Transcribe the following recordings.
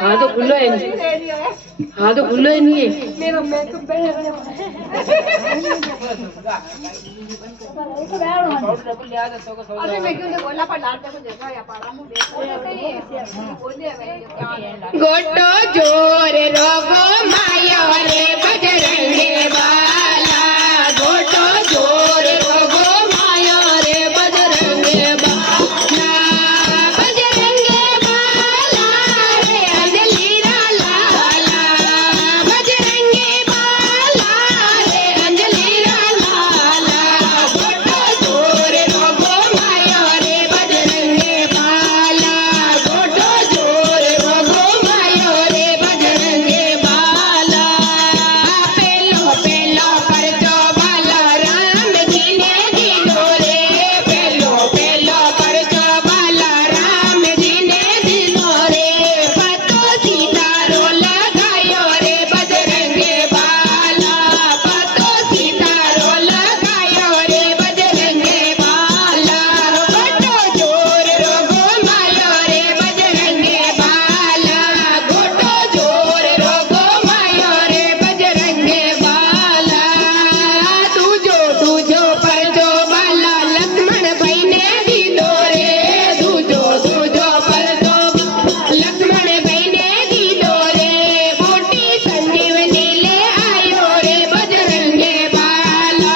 हाँ तो खुल्लो है नहीं। हाँ तो खुल्लो है नहीं है। मेरा मेकअप अरे मैं क्यों बोला पर डालते को देखा या पारा मुंह देखो गोटो जोर रोगो माया रे बजरंगे बाला गोटो जोर रोगो माया रे बजरंगे बाला बजरंगे बाला रे अंजलि लाला बजरंगे बाला रे अंजलि लाला गोटो जोर रोगो माया रे बजरंगे बाला गोटो जोर रोगो माया रे बजरंगे बाला पेलो पेलो परचो बाला राम जी ने दिलो रे पेलो पेलो परचो बाला राम जी ने दिलो रे पतो सीतारो लगायो रे बजरंगे बाला पतो सीतारो लगायो रे बजरंगे बाला गोटो जोर रोगो मायो रे बजरंगे बाला गोटो जोर रोगो मायो रे बजरंगे बाला दूजो दूजो परजो बाला लक्ष्मण भाई ने दीदो रे दूजो दूजो परजो लक्ष्मण भाई ने दीदो रे मोटी संजीवनी ले आयो रे बजरंगे बाला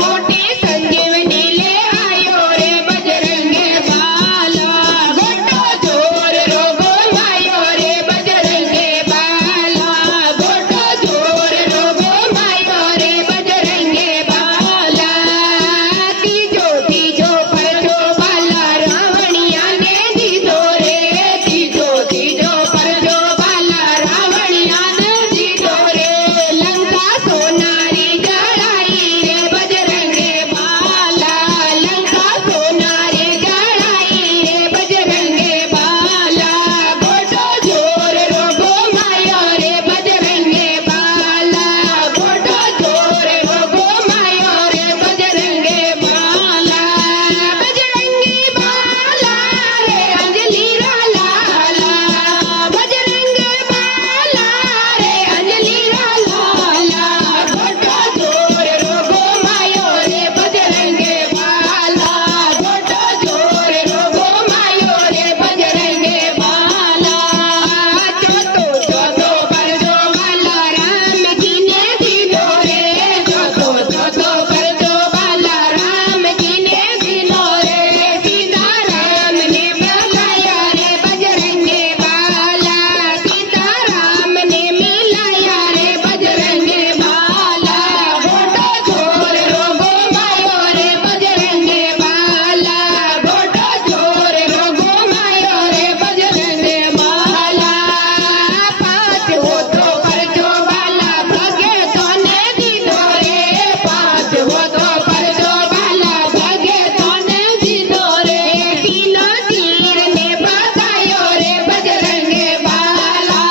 मोटी संजीवनी ले आयो रे बजरंगे बाला गोटो जोर रोगो मायो रे बजरंगे बाला गोटो जोर रोगो मायो रे बजरंगे बाला तीजो तीजो परजो बाला रावणिया ने दीदो रे तीजो तीजो परजो बाला रावणिया ने दीदो रे लंका सोनारी जड़ाई रे बजरंगे बाला लंका सोनारी जड़ाई रे बजरंगे बाला गोटो जोर रोगो मायो रे बजरंगे बाला गोटो जोर रोगो मायो रे बजरंगे बाला बजरंगी बाला रे अंजलि लाला बजरंगे बाला रे अंजलि लाला गोटो जोर रोगो मायो रे बजरंगे बाला गोटो जोर रोगो मायो रे बजरंगे बाला चौथो चौथो परजो बाला राम जी ने दीदो रे चौथो चौथो परजो बाला राम जी ने दीदो रे सीता राम ने मिलाया रे बजरंगे बाला सीता राम ने मिलाया रे बजरंगे बाला गोटो जोर रोगो मायो रे बजरंगे बाला गोटो जोर रोगो मायो रे बजरंगे बाला पाँच हो तो परजो बाला भगे तो ने दीदो रे पाँच हो तो परजो बाला भगे तो ने दीदो रे तीनों तीर ने भगायो रे बजरंगे बाला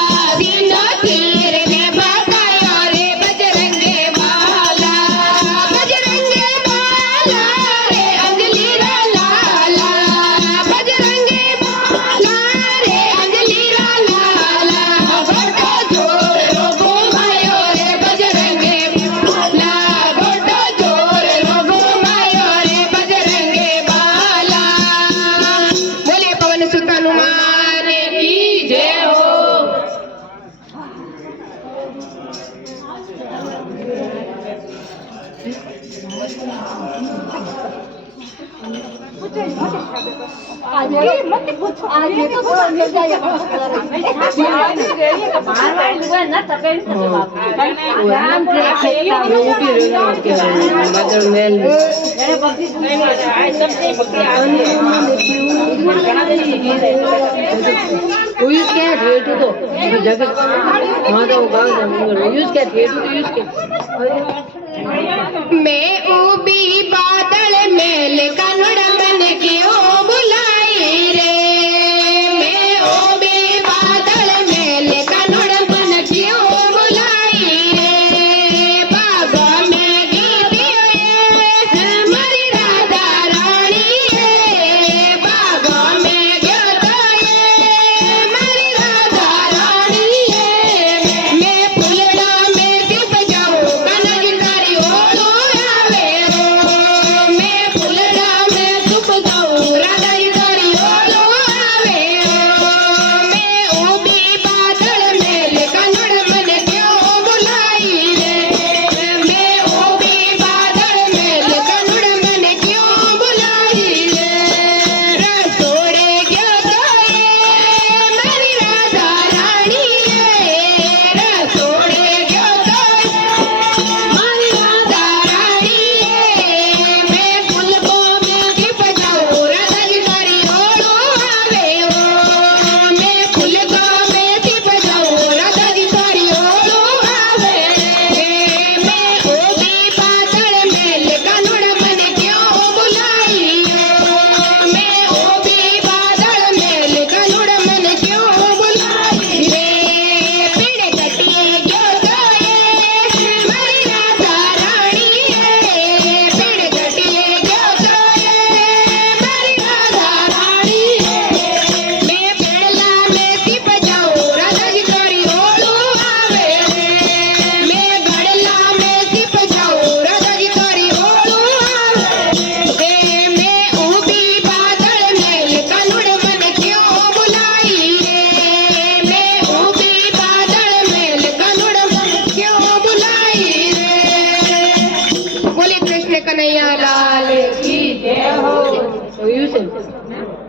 तीनों तीर ने भगायो रे बजरंगे बाला बजरंगे बाला रे अंजलि लाला बजरंगे बाला रे अंजलि लाला गोटो जोर रोगो मायो रे बजरंगे बाला गोटो जोर रोगो मायो रे बजरंगे बाला बोले पवन सुत हनुमान की जय हो आगे मत पूछो आगे तो बोल ले जाए मारवाड़ी लुगा ना तबे जवाब राम के बदल मेल मेरे भक्ति नहीं आए सबसे भक्ति आने यूज क्या है तो जगह वहाँ तो गाँव यूज क्या है तो यूज क्या मैं उबी बादल मेल कनुड़ मन क्यों बुलाई रे मैं उबी बादल मेल कनुड़ मन क्यों बुलाई रे बागो में गिरी हमारी राधा रानी है बागो में गिरता है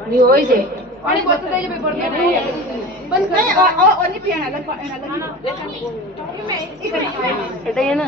ની હોય છે ઓની બોતલ દઈ બે બોતલ બંધ નહીં ઓની પીણા લગ એના લગી એટલે એને